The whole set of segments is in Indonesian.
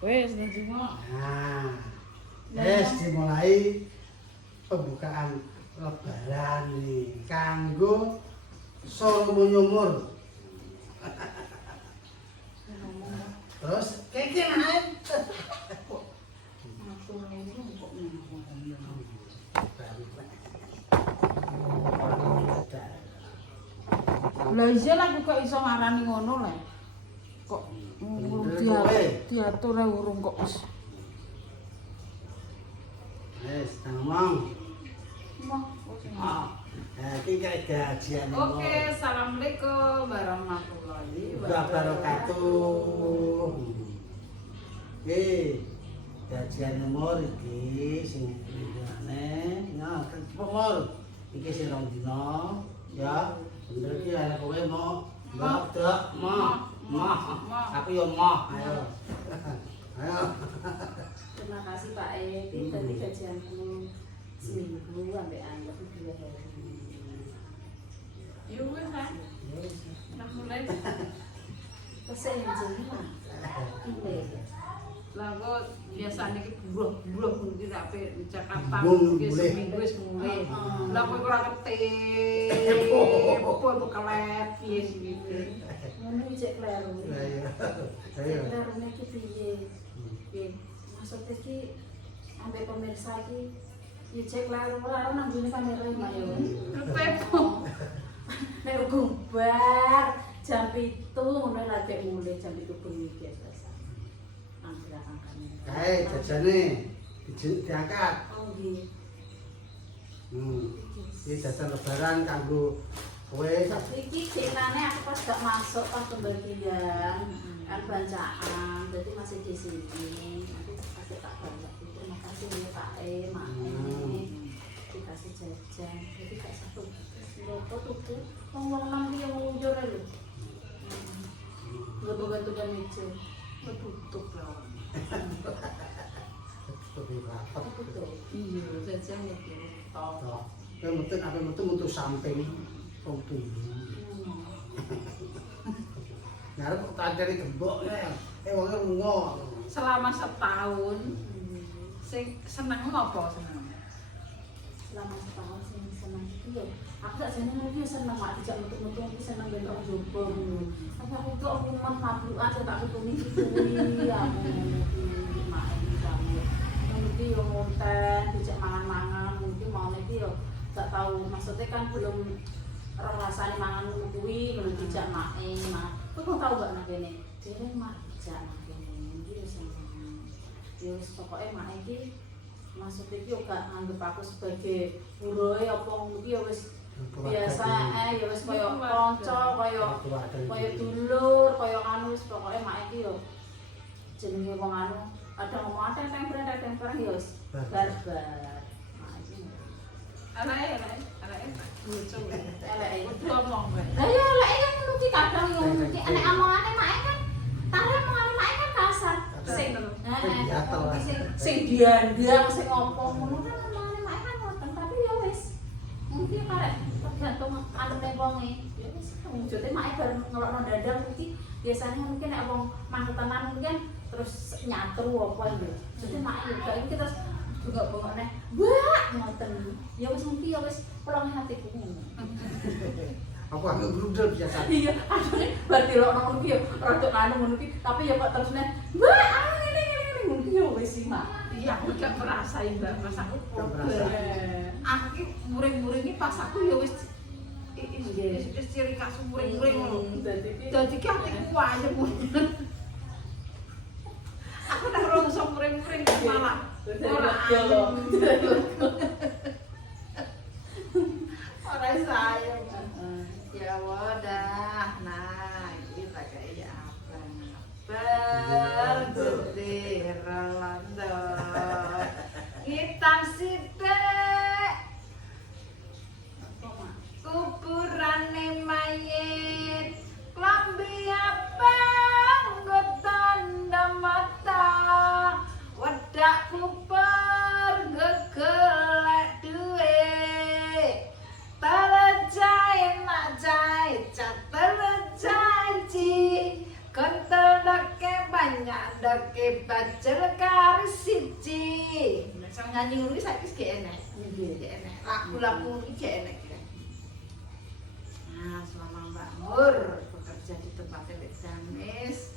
Wes njimo. Nah. Dimulai pembukaan lebaran nih kanggo Solo Nyumur. Terus keke naik. Lah iya lah kok iso ngarani ngono lah. Kok diatur urung kok wis. Wes, ngomong. Iki gajian. Oke, assalamualaikum warahmatullahi wabarakatuh. Gajian nomor iki sing ngene, nah nomor iki sing rong dina, ya. Bener iki arek kowe mau mbak aku yo mah, ayo. Ayo. Terima kasih Pak Edi, tadi gajianku seminggu sampai anggap 2 hari. Yo wes kan. Nah mulai. Pesen jeneng. Ile. Lah kok biasane iki buruh-buruh mesti rapi Jakarta Mulai. seminggu wis mulai. Lah kowe ora ngerti. Apa kelet piye sih iki. Ngono iki cek kleru. Ayo. Cek klerune iki piye? Piye? Maksud iki ambek pemirsa iki ya cek kleru ora nang ngene kamera iki Mak yo. Kepepo. Nek gumbar jam 7 ngono ra cek mulai jam 7 bengi biasa. Kae jajane diangkat. Oh nggih. Iki jajan lebaran kanggo kowe. Iki jenane aku pas gak masuk pas pembagian kan bancaan, jadi masih di sini. Nanti kasih tak banyak. Terima kasih ya Pak Mak. Dikasih jajan. Jadi gak satu. Lho tuku wong nang iki yang njur lho. Bantu-bantu kan meja. Tutup lah. Tutup. Iya, jajan iki. Toh. Kowe metu samping wong tunggu. Ngarep kok kancane gembok wonge lunga. Selama setahun sing seneng apa seneng? Selama setahun sing seneng iki yo. Aku gak seneng iki seneng mak dijak metu-metu iki seneng bentuk jopo ngono. Tapi aku kok rumah mablukan tak ketuni kuwi aku mak iki banget. Nanti yo ngonten dijak mangan-mangan mungkin mau iki yo gak tahu maksudnya kan belum rasane mangan kuwi belum dijak make mak. Kok tahu gak nang kene? Dene mak dijak nang kene iki wis seneng. Yo wis pokoke mak iki maksudnya iki yo gak nganggep aku sebagai buroe apa iki yo wis biasa ya wis kaya kanca kaya dulur kaya anu wis pokoke mak iki yo jenenge wong anu ada ngomong temper ya wis barbar mak iki Anake lucu. eleke Kudu omong wae. lah ya eleke kan ngono ki kadang yo iki nek omongane mak kan tare omongane mak kan kasar sing sing diandang sing opo ngono kan omongane mak kan ngoten tapi ya wis mungkin karek tergantung anu wonge ya wis wujute mak bareng ngelokno dadang iki biasanya mungkin nek wong mantenan mungkin terus nyatru apa lho jadi mak yo iki terus bengok-bengok neh wah ngoten ya wis mungkin ya wis pelonge hatiku ngono Apa aku grundel biasa. iya asline bar dilokno ngono ki yo rada anu ngono ki tapi ya kok terus neh wah ngene mungkin ya wis sih mak Iya, aku gak merasain Mbak, pas aku merasa. Aku ki muring-muring iki pas aku ya wis wis ciri khas muring-muring ngono. Dadi ki atiku wayem. Aku nek ora iso muring-muring malah ora ora saya. Ya wadah. Nah, iki tak kaya apa. Bergede Rolando. Hitam sithik. Kuburane mayit. Klambi abang nggo tanda mata. Wedak kuper gegelek duwe. Telejai nak jai telejai ji. Kental dake banyak dake bajel kari siji. Nek sing nyanyi ngono iki saiki gak enek. Gak enek. Lagu-lagu iki gak enek. Nah, selama Mbak Mur bekerja di tempat Lek Jamis.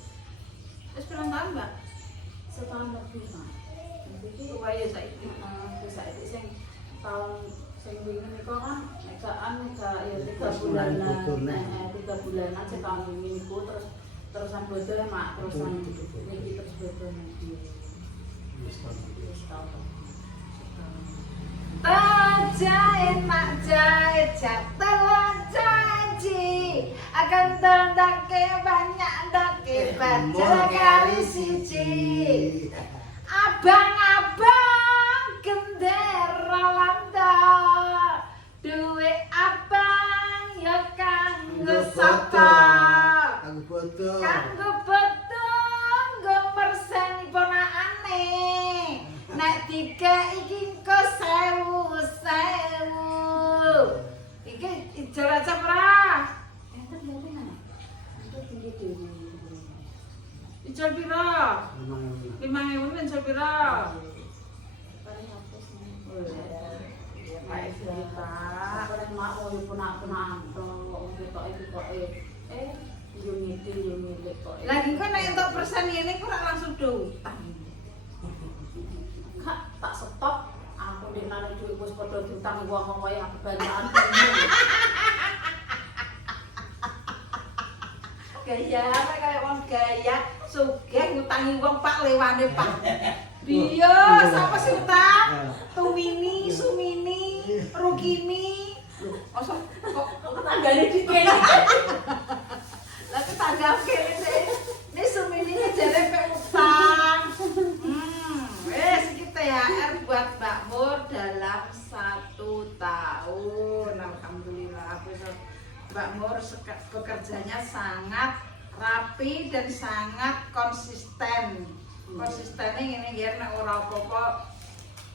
Wis pirang tahun, Mbak? Setahun lebih, Mak. Iki Supaya saiki saiki sing tahun sing wingi niku kan nekaan ya 3 Bulan bulanan. bodone. 3 bulanan sing tahun wingi niku terusan bodone Mak, terusan niki terus bodone iki. Wis tahun. Jahit nak jahit jatelan janji akan terdake banyak dake bajel kali siji abang-abang gendera landa duwe abang ya kanggo sapa kanggo betung nggo merseni ponakane nek dikek iki engko 1000 iki ijol aja ora Enten berapa nang? Itu tinggi dhewe. ijol pira 5.000 ijol pira Paling hapus nih. ya Pak cerita Paling mak mau punah-punah anto, ketoke. Yo ngidil yo milik kok. lagi kok nek entuk persen ngene kok ora langsung do utang Kak tak stop. Aku nek nang dhuwit wis padha diutang wong koyo aku banyakan. gaya kayak wong gaya sugih ngutangi wong Pak lewane Pak Biyo, siapa sih utang? Tumini, Sumini, Rukini. Masa kok Tanggane dikene. lah tetangga kene sih. Ini Sumini jare pek utang. Wes iki THR buat Mbak Mur dalam 1 tahun. Alhamdulillah Mbak Mur bekerjanya sangat rapi dan sangat konsisten. Konsistennya ngene nggih nek ora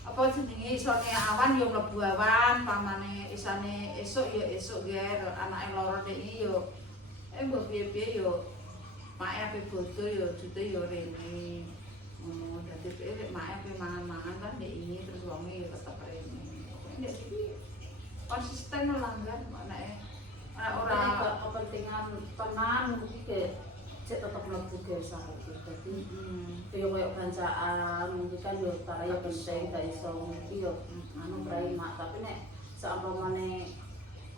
apa jenenge isone awan ya mlebu awan, pamane isane esuk ya esuk nggih, anake loro iki ya mbok piye-piye ya make ape bodo ya jute ya rene. Ngono dadi nek make ape mangan-mangan kan nek ini terus wonge ya tetep rene. Nek iki konsisten langgan nek ora kepentingan tenan iki cek tetep mlebu desa iki. Dadi yo koyo bancaan iki kan yo taraya penting ta iso iki yo anu prai mak tapi nek saumpamane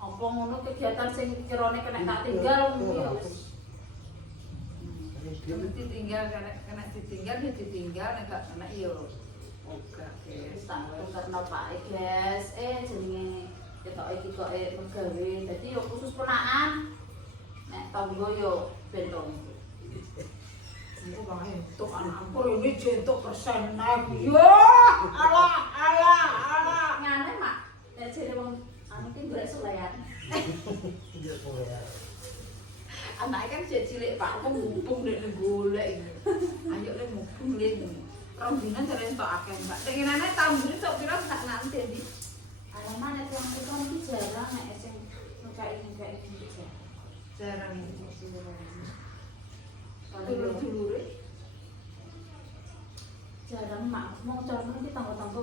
apa ngono kegiatan sing kirane kena tak tinggal yo ditinggal kena ditinggal ya ditinggal nek gak kena yo ogah guys. karena Pak guys jenenge ketok iki kok mergawe dadi yo khusus ponakan nek tanggo yo bentong. Aku bang entuk anakku ini jentuk persen naik. Yo, ala. Ngane mak, nek jere wong anu ki golek selayan. Anake kan cilik Pak, aku mumpung nek golek iki. Ayo le mumpung le. Rong dina jare entuk akeh, Mbak. Tengenane tahun iki tok pira sak nanti ndi. Alaman nek wong tuwa iki jarang nek sing ngkai iki Jarang iki. Dulur-dulur Dulur-dulure jarang mak mau cara iki tanggo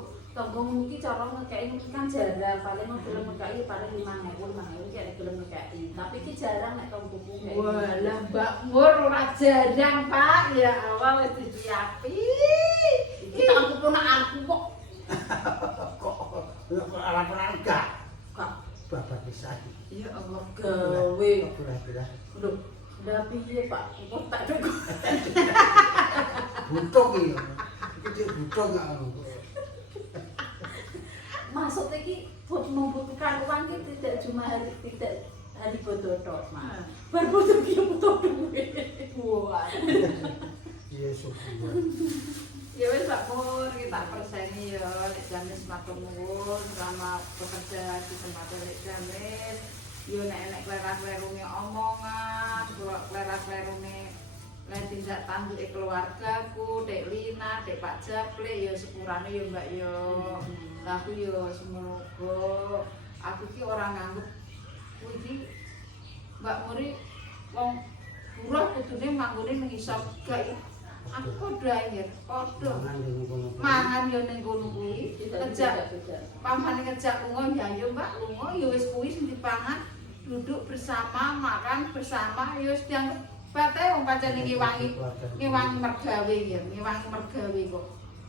iki cara ngekeki iki kan jarang paling mau gelem ngekeki paling 5.000 kek gelem ngekeki tapi iki jarang nek tanggoku ngekeki. Walah Mbak Mur ora jarang Pak, ya awal wis disiapi. Iki tak ponakanku kok. Kok ora enggak? Kak Bapak bisa. Ya Allah gawe. Kira-kira Lho, ndak piye Pak? Kok tak duk. butuh iki. Iki dia butuh enggak? Maksud iki membutuhkan uang ki tidak cuma hari bodoh tok, Mas. Bar bodoh ki butuh duit. Wah. Iya syukur. Ya wis Pak Mur, kita perseni ya Lek Jamis matur nuwun selama bekerja di tempat Lek Jamis. Yo nek klerak-klerune omongan, klerak-klerune lan tindak tanduke keluargaku, Dek Lina, Dek Pak Japle ya sepurane ya Mbak yo. Lah aku yo semoga aku ki ora nganggep kuwi iki Mbak Muri wong buruh kudune manggone ning isor gak Aku podo ae, podo. Mangan yo ngono. Mangan yo ning kono kuwi. Ngejak pamane ngejak lunga ya ayo Mbak, lunga ya wis kuwi sing dipangan. Duduk bersama, makan bersama, ya wis dianggep bate wong pancen ngewangi mergawe ya, ngewangi mergawe kok.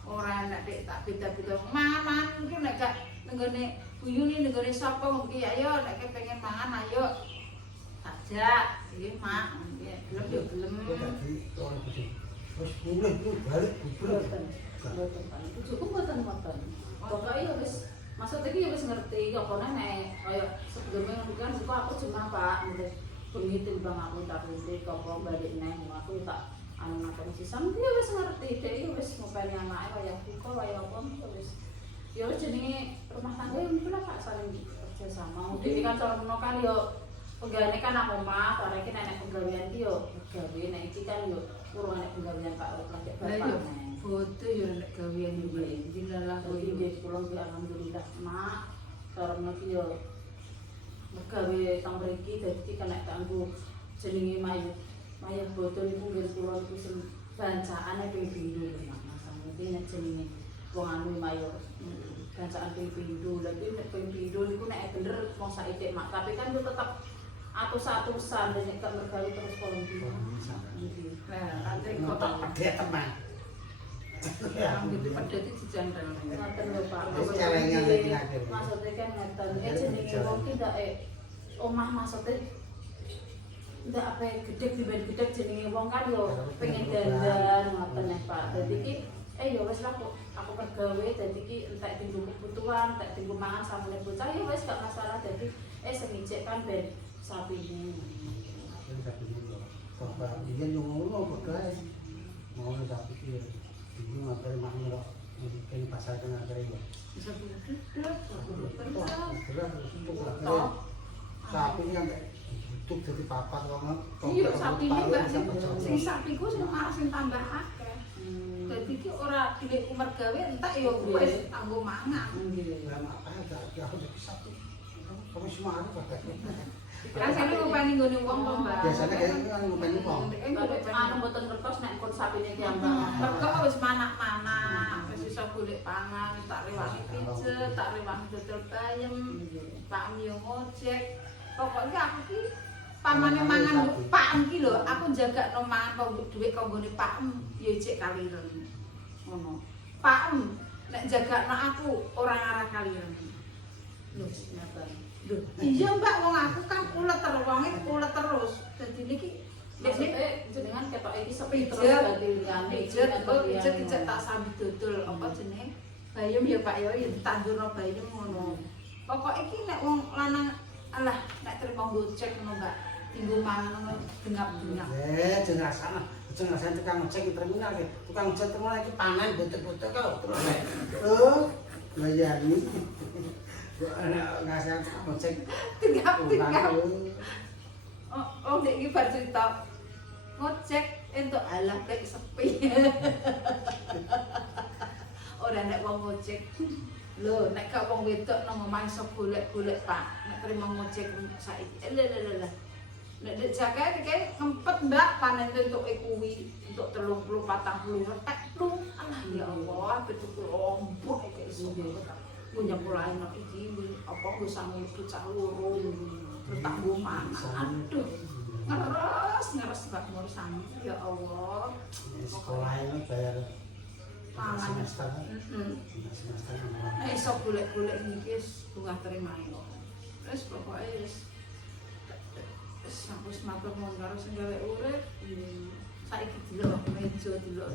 Ora nek tak beda-beda mangan iki nek gak nenggone buyune nenggone sapa mungkin ayo nek pengen mangan ayo. Ajak, iki mak, gelem yo gelem. Terus mulai itu balik bubur. Cukup mboten mboten. Pokoke ya wis maksud iki ya wis ngerti apa nek kaya sebelumnya kan aku cuma Pak bengi timbang aku tak ngerti apa balik neh aku tak anu ngaten sisan ya wis ngerti dhek ya wis ngopeni anake kaya buka kaya apa ya wis jenenge rumah tangga ya mula Pak saling kerja sama. Dhewe kan cara menawa kan yo penggaweane kan nang omah, karek iki nek penggawean iki yo gawe nek iki kan yo urung nek penggawean Pak lagi bapak. Foto yo nek gawean yo dilalah Jadi nggih kula nggih alhamdulillah Mak. Karena iki yo mergawe teng mriki dadi kena kanggo jenenge Mayu bodo niku nggih kula niku sing bancane ping pindho Mak. Masane iki nek jenenge wong anu Mayu bancaan ping pindho. Lha iki nek ping pindho niku nek bener wong saithik Mak, tapi kan yo tetep atus-atusan nek gak mergawe terus kolong iki. Nah, ate Kota kota gede teman. Ambil pedet iki jandel. Ngoten lho Pak. Wis celengan lagi akhir. Maksudnya kan ngoten. Jenenge wong ki ndak omah maksudnya ndak apa gede dibanding gede jenenge wong kan yo pengen dandan ngoten ya Pak. Dadi iki ya wis lah aku pergawe dadi iki entek tinggu kebutuhan, entek tinggu mangan samune bocah ya wis gak masalah. Dadi semijik kan ben sapine. Bapak dia yang ngomong apa mau tak pikir ini materi maknya kok ini pasar tengah kering Bisa duduk. sapi ini kan tutup jadi papat kalau Iya, sapine Mbak sing sapiku sing sing tambah akeh. Dadi iki ora dilek mergawe entek ya wis kanggo mangan. lah makanya gak aku jadi sapi kamu semua ada pakai Rasane ngopeni nggone wong to Mbak. biasanya kayak kan ngopeni wong Anu mboten ngertos nek kon sapine ki ambak. Teko wis manak-manak, wis iso golek pangan, wis tak rewangi pijet, tak rewangi dodol bayem, tak miyo ngojek. Pokoknya aku ki pamane mangan pakem ki lho, aku njagakno mangan kok dhuwit kanggone pakem ya cek kaliren. Ngono. Pakem nek njagakno aku ora ngarah kaliren. Lho, nyabar. Lho, iya Mbak, wong aku kan ulet terus, wonge ulet terus. Dadi niki Maksudnya jenengan ketok iki sepi terus pijet, berarti liyane pijet tak sambil dodol apa jenenge bayem ya Pak ya ditandurno bayem ngono. Pokok iki nek wong lanang alah nek trimo gocek ngono Mbak, tinggu mangan ngono gengap-gengap. jeneng rasane tukang ngecek terminal ki tukang ngecek terminal iki panen botek-botek kok terus layani ana ngasih tukang ngecek Gengap-gengap. Oh nek iki bar cerita ngocek entuk alah kayak sepi. Ora nek wong ngocek. Lho, nek gak wong wedok nang omah iso golek-golek Pak. Nek trimo ngocek saiki. Lha. Nek dek jake iki ngempet Mbak panen entuke kuwi entuk 30 40 retek lu. Alah ya Allah, betul ompok iki iso. Punya pula enak iki apa nggo sangu bocah loro. Terus tak nggo mangan. Aduh. Ngeres Mbak Nur sangu. Ya Allah. sekolah ini bayar Pangan. semester semester Iso golek-golek iki wis bunga terimae kok. Wis pokoke wis wis matur nuwun karo sing gawe urip. Saiki delok meja delok.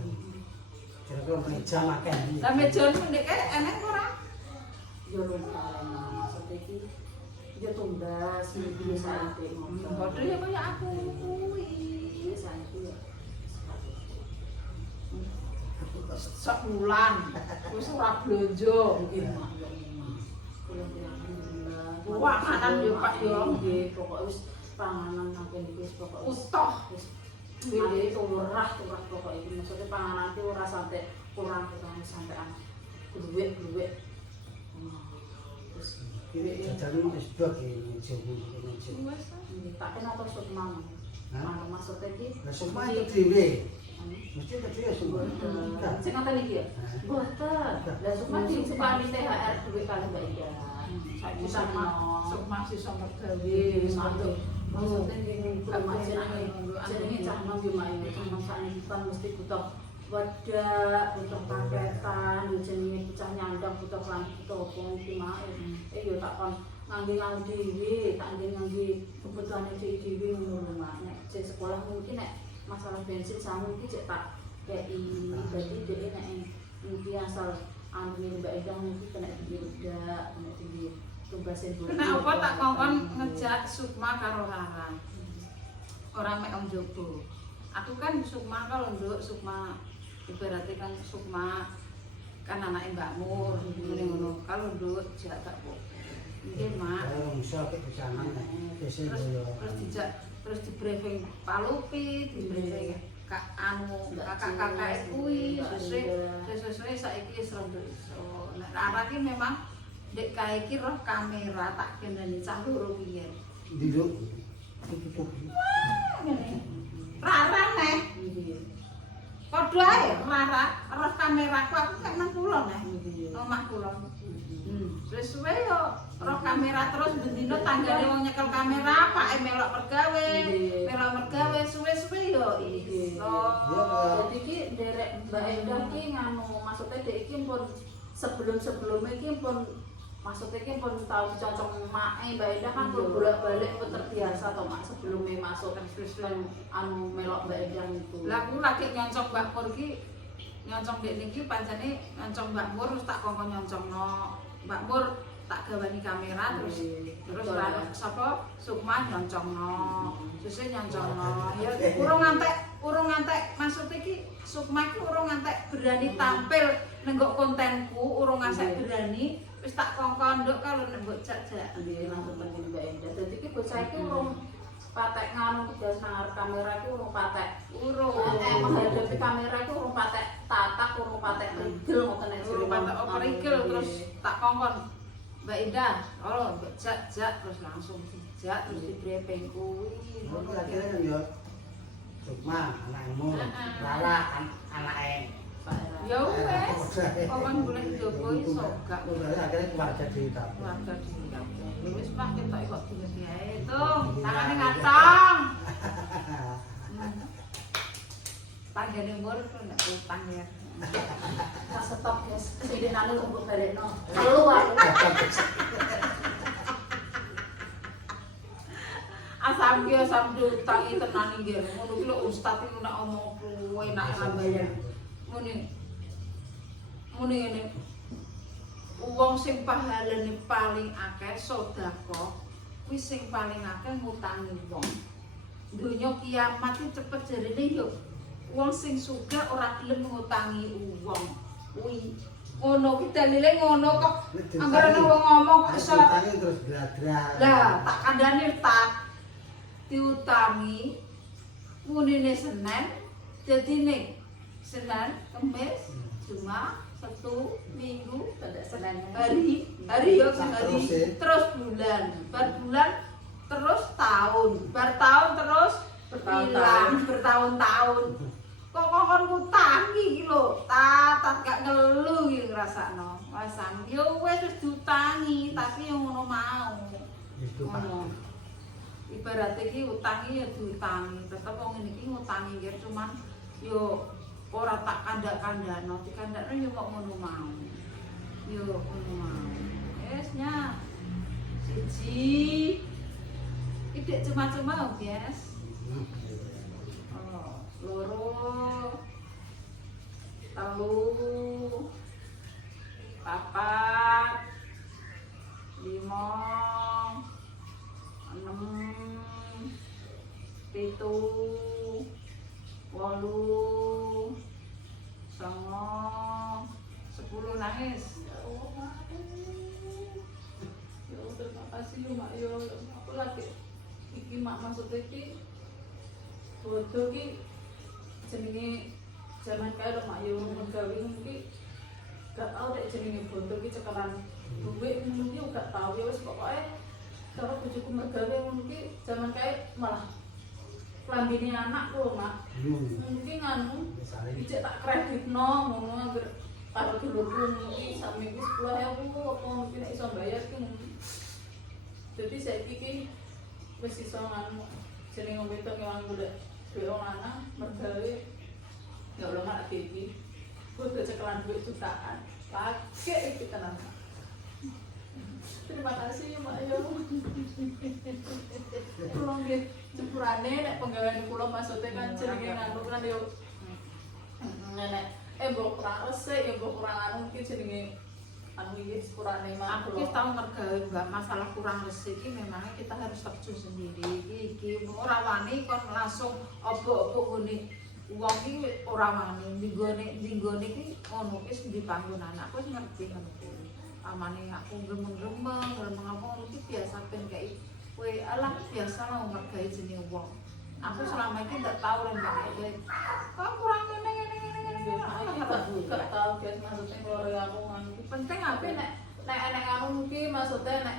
kira-kira meja makan Lah mejane ndek enek ora? yo lumayan maksudnya iki yo tumbas iki saiki ngono. Padha ya kaya aku kuwi. Saiki yo Sebulan wis ora blonjo. nggih Mak yo kula alhamdulillah. Wah, kanan yo, Pak, yo. Nggih, pokoke wis panganan sampe iki wis pokoke Utuh. wis Ini turah pokoknya ini maksudnya panganan itu ora sampai kurang sampai duit. Terus jajan wis blok iki meja tak kena terus mau. Maksudnya iki lah semua itu dhewe Mesti tadi ya semua. Sing ngoten iki ya. Mboten. Lah Sukma disukani THR duwe kali Mbak Ida. Saiki sama Sukma sisa mergawe Maksud maksudnya jenenge jenenge cah nom yo mak yo cah nom sakniki kan mesti butuh wadah, butuh paketan, jenenge bocah nyandang butuh langit butuh apa iki mak. Yo tak kon ngangge dhewe, tak ngangge kebutuhane dhewe ngono mak. Nek cek sekolah mungkin nek masalah bensin sama iki cek tak kei berarti dhek nek iki asal anu Mbak Ida mungkin kena diudak, kena di tugasin dulu. Kenapa tak kongkon ngejak Sukma karo Rara? Orang mek om Jogo. Aku kan Sukma kalau nduk Sukma ibaratnya kan Sukma kan anake Mbak Mur ngene ngono. Kalau nduk jak tak kok. Nggih, Mak. Kalau misal ke sana Terus dijak terus di briefing Pak Lupi, di briefing kakak-kakak kuwi sesuai saiki wis rondo iso. Nek Rara ki memang dek kae iki roh kamera tak kendani cah loro piye. Duduk. Tutup. Ngene. Rara neh. Padha ae Rara roh kameraku aku kan nang kula neh. Omah kula. Suwe-suwe yo roh kamera terus bendino tanggane wong nyekel kamera pake melok mergawe suwe-suwe yo iso. Jadi ki derek Mbak Endah ki nganu maksudnya dek iki pun sebelum-sebelumnya ki pun maksudnya ki pun tahu cocok mae Mbak Endah kan pun bolak-balik pun terbiasa toh mak sebelumnya masuk anu melok Mbak Endah itu. Lah aku lagi nyoncong Mbak Mur ki nyoncong dek niki pancene nyoncong Mbak Mur terus tak kongkon nyoncongno Mbak Mur tak gawani kamera terus sapa Sukma nyoncongno sesuk nyoncongno ya urung ngantek maksud iki Sukma iki urung ngantek berani tampil nenggok kontenku urung ngasek berani wis tak kongkon nduk kalau nek mbok jak-jak Nggih langsung pengen Mbak Endah. Dadi ki bocah iki urung patek nganu tugas nang kamera iki urung patek menghadapi kamera iki urung patek tatak urung patek rigel ngoten nek urung patek operigel terus tak kongkon Mbak Indah, oh jak terus langsung dijak terus di briefing kuwi. Oke, akhirnya kan yo Sukma anakmu, Rara anake. Ya wes, pokoknya boleh jogo iso gak. Akhirnya keluarga di dapur. Keluarga di dapur. Wis mah ketok kok dingin ae tung, tangane ngacang. Tanggane umur nek utang ya. Tak stop guys. Sing anu untuk barekno. Keluar. Asam diutang iki tenan nggih. Ngono ki lho ustaz iki nek omong kuwe nek rambayan. Muni ngene. Wong sing pahalane paling akeh sedekah kuwi sing paling akeh ngutangi wong. Donya kiamat iki cepet jarene yo wong sing sugih ora gelem ngutangi wong. Kuwi ngono ki dalile ngono kok anggere wong ngomong kok iso terus gradra. lah tak kandhane tak diutangi munine Senin dadine Senin Kamis Jumat Sabtu Minggu pada Senin hari yo hari terus bulan terus tahun terus bertahun-tahun kok kon ngutangi iki lho tatat gak ngelu iki ngrasakno wasang yo wis diutangi tapi yo ngono mau ngono ibarat iki utangi ya diutangi tetep wong ngene iki ngutangi nggih cuman yo ora tak kandak-kandakno dikandakno yo kok ngono mau yo ngono mau wis nya siji iki cuma-cuma guys loro telu papat 5 6 7 8 9 10 nangis ya terima kasih yo mak yo aku lagi iki mak maksudnya iki bodoh ki jenenge zaman kaya lho mak yo mergawe iki gak tau nek jenenge bodoh ki cekelan duit ngono ki gak tau ya wis pokoke cara bojoku mergawe ngono ki zaman kaya malah klambine anak lho, Mak. Mungkin anu ijek tak kreditno ngono anggere karo dulurku iki sak minggu 10.000 apa mungkin nek iso bayar ki. Dadi saiki ki wis iso anu jeneng wong wedok yang golek duit wong lanang mergawe ya Allah mak iki. Kudu cekelan duit jutaan. Pakai iki tenan. Terima kasih ya Mak ya. Tolong nggih sepurane nek penggawean kula maksudnya kan jenenge nganu kan yo nenek mbok kurang resik ya mbok kurang anu iki jenenge anu iki sepurane Mak. Aku ki tau mergawe Mbak masalah kurang resik iki memangnya kita harus terjun sendiri. Iki ora wani kon langsung opo-opo ngene. Wong iki ora wani dinggone iki ngono wis di panggon anakku wis ngerti ngono kuwi. Amane aku gremeng-gremeng apa ngono iki biasa ben kayak kowe alah biasa lah mergawe jenenge wong. Aku selama ini ndak tahu rembake. Kok kurang ngene. Gak tau guys maksudnya keluarga aku nganu penting apa nek enek anu iki maksudnya nek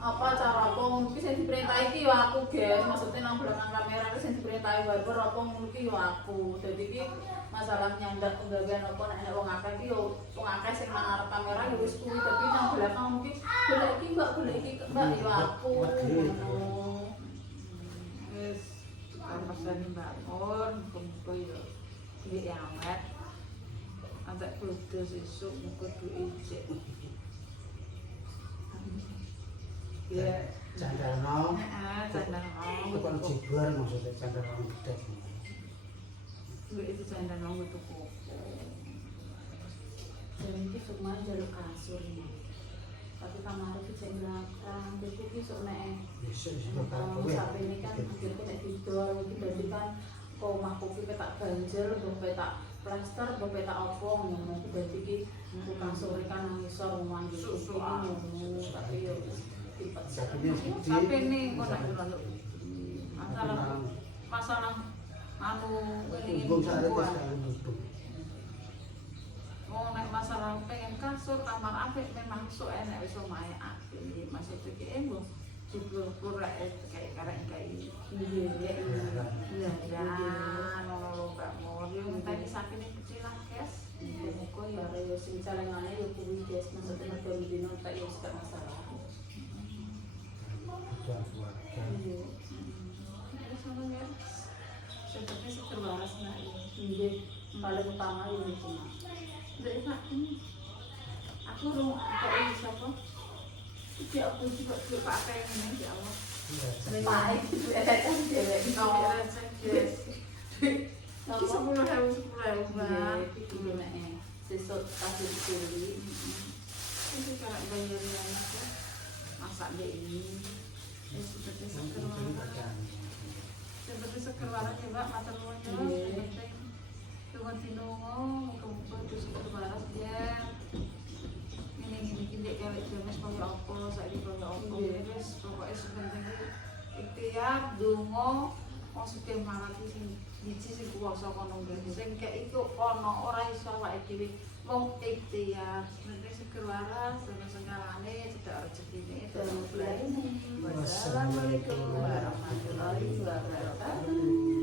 apa cara apa mungkin sing diperintah iki yo aku guys maksudnya nang belakang kamera iki sing diperintah barber apa mungkin yo aku dadi iki masalah nyandak penggawean apa nek wong akeh iki yo wong akeh sing nang arep kamera yo wis kuwi tapi nang belakang mungkin golek iki Mbak yo aku Wis kamasane Mbak Mon kumpul yo duit awet. Antek kudu sesuk muga duit ijek. Ya, Candano. heeh, candano. Bukan jibar maksudnya candano gede. Duit itu candano tuku. jadi iki semua jalur kasur ini tapi kamar iki sing belakang jadi iki sok nek Besok bakal kowe. sampai ini kan akhirnya nek didol iki berarti kan kok omahku ki tak banjir mbok tak plaster mbok tak opo ngono berarti iki tukang sore kan nang isor omah iki ngono tapi yo tipet Tapi ini kok nek ndelok masalah anu ini Tunggu saya tes tunggu. mau nek masalah pengen kasur kamar apik memang sok enek wis omahe apik maksud iki mbok jebul rek kayak karek iya iya ya ngono Mbak Mon yo tadi sakene kecil lah guys muga ya yo sing calengane yo kuwi guys maksudnya mergo dino tak yo gak masalah Udah buat. iya terus ngono ya seperti seger waras nak ya iya paling utama yo iki dari Pak ini aku rung kok ini siapa iki aku juga Pak pengen ya Allah Pak iki elek kan dhewe no guys Napa? 10.000 Mbak. Iki dulu nek sesuk kasih dikuli. Ini kalau bayarnya itu masak deh ini. Seperti seger waras. Seperti seger waras ya Mbak, matur nuwun ya. Penting tunggu tinungo, muga-muga terus seger waras ya. Ini dek kawit james kaya apa, saiki kaya apa. Wis pokoke sepenting ikhtiar donga wong sugih marang sing biji sing kuwasa kono ngene sing kek iku ana ora iso awake dhewe wong ikhtiar nek seger waras segalane cedhak rezekine Wassalamualaikum warahmatullahi wabarakatuh.